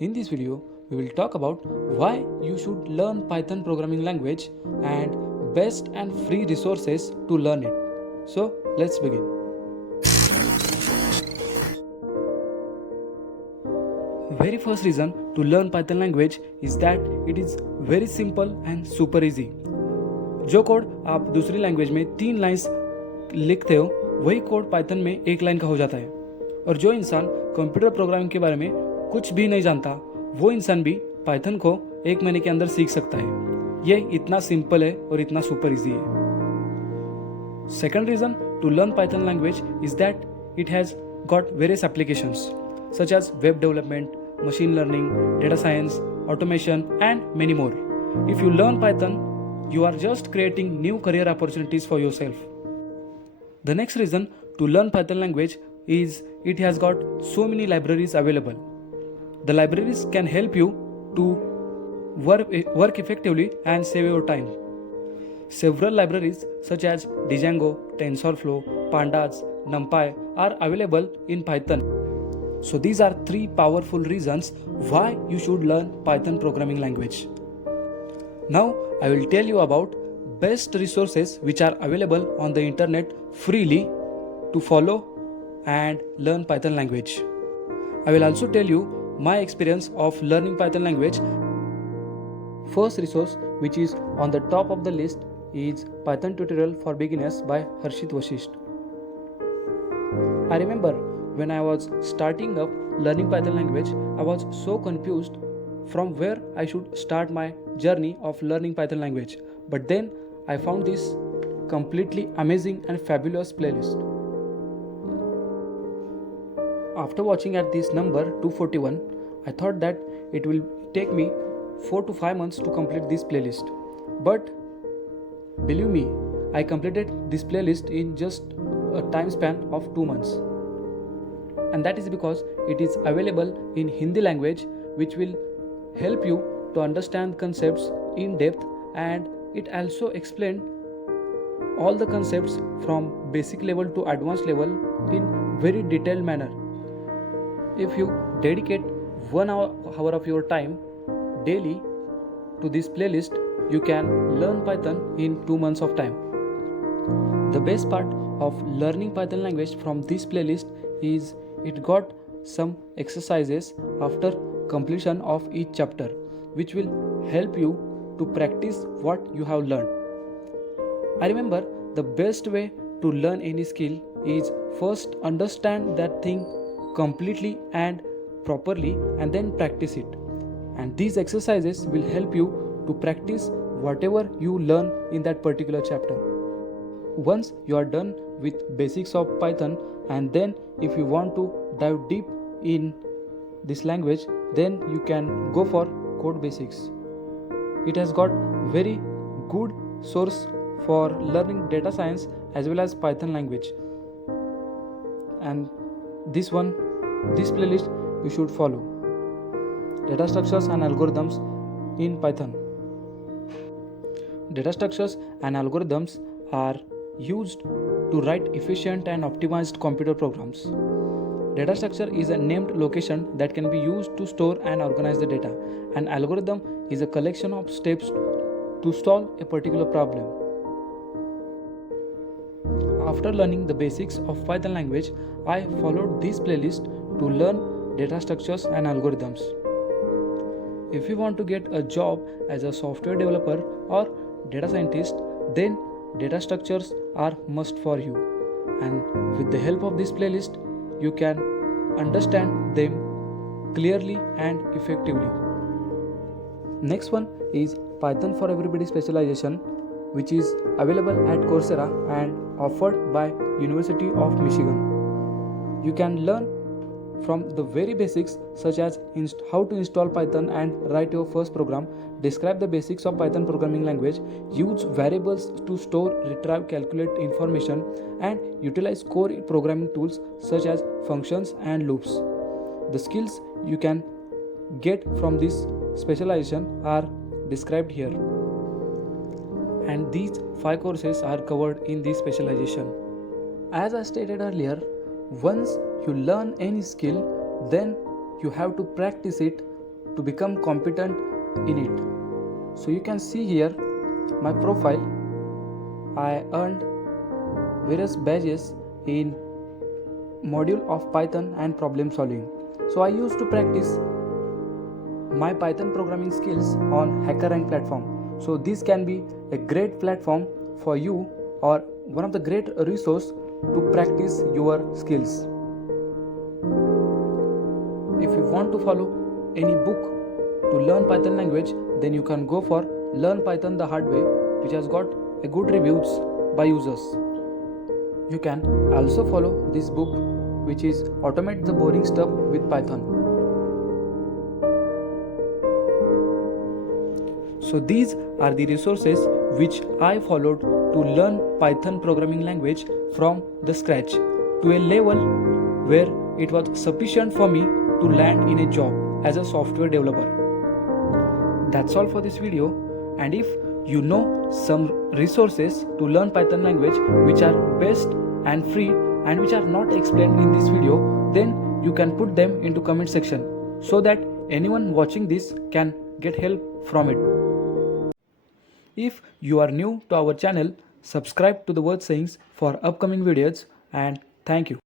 In this video, we will talk about why you should learn Python programming language and best and free resources to learn it. So, let's begin. Very first reason to learn Python language is that it is very simple and super easy. जो code आप दूसरी language में 3 lines लिखते हो वही code Python में 1 line का हो जाता है। और जो इंसान कंप्यूटर प्रोग्रामिंग के बारे में कुछ भी नहीं जानता वो इंसान भी पाइथन को 1 महीने के अंदर सीख सकता है। ये इतना सिंपल है और इतना सुपर इजी है। Second reason to learn Python language is that it has got various applications such as web development, machine learning, data science, automation, and many more. If you learn Python, you are just creating new career opportunities for yourself. The next reason to learn Python language is it has got so many libraries available. The libraries can help you to work effectively and save your time. Several libraries such as Django, TensorFlow, Pandas, NumPy are available in Python. So these are 3 powerful reasons why you should learn Python programming language. Now I will tell you about best resources which are available on the internet freely to follow and learn Python language. I will also tell you my experience of learning Python language. First resource which is on the top of the list is Python Tutorial for Beginners by Harshit Vashisht. I remember when I was starting up learning Python language, I was so confused from where I should start my journey of learning Python language. But then I found this completely amazing and fabulous playlist. After watching at this number 241, I thought that it will take me 4 to 5 months to complete this playlist. But believe me, I completed this playlist in just a time span of 2 months. And that is because it is available in Hindi language, which will help you to understand concepts in depth, and it also explains all the concepts from basic level to advanced level in very detailed manner. If you dedicate 1 hour of your time daily to this playlist, you can learn Python in 2 months of time. The best part of learning Python language from this playlist is it got some exercises after completion of each chapter, which will help you to practice what you have learned. I remember the best way to learn any skill is first understand that thing completely and properly and then practice it. And these exercises will help you to practice whatever you learn in that particular chapter. Once you are done with basics of Python, and then if you want to dive deep in this language, then you can go for code basics. It has got very good source for learning data science as well as Python language. And this playlist you should follow. Data structures and algorithms in Python. Data structures and algorithms are used to write efficient and optimized computer programs. Data structure is a named location that can be used to store and organize the data. An algorithm is a collection of steps to solve a particular problem. After learning the basics of Python language, I followed this playlist to learn data structures and algorithms. If you want to get a job as a software developer or data scientist, then data structures are must for you, and with the help of this playlist you can understand them clearly and effectively. Next one is Python for Everybody specialization, which is available at Coursera and offered by University of Michigan. You can learn from the very basics such as how to install Python and write your first program, describe the basics of Python programming language, use variables to store, retrieve, calculate information, and utilize core programming tools such as functions and loops. The skills you can get from this specialization are described here. And these 5 courses are covered in this specialization. As I stated earlier, once you learn any skill, then you have to practice it to become competent in it. So you can see here my profile. I earned various badges in module of Python and problem solving. So I used to practice my Python programming skills on HackerRank platform. So this can be a great platform for you, or one of the great resource to practice your skills. If you want to follow any book to learn Python language, then you can go for Learn Python the Hard Way, which has got a good reviews by users. You can also follow this book, which is Automate the Boring Stuff with Python. So these are the resources which I followed to learn Python programming language from the scratch to a level where it was sufficient for me to land in a job as a software developer. That's all for this video, and if you know some resources to learn Python language which are best and free and which are not explained in this video, then you can put them into comment section so that anyone watching this can get help from it. If you are new to our channel, subscribe to the Word Sayings for upcoming videos, and thank you.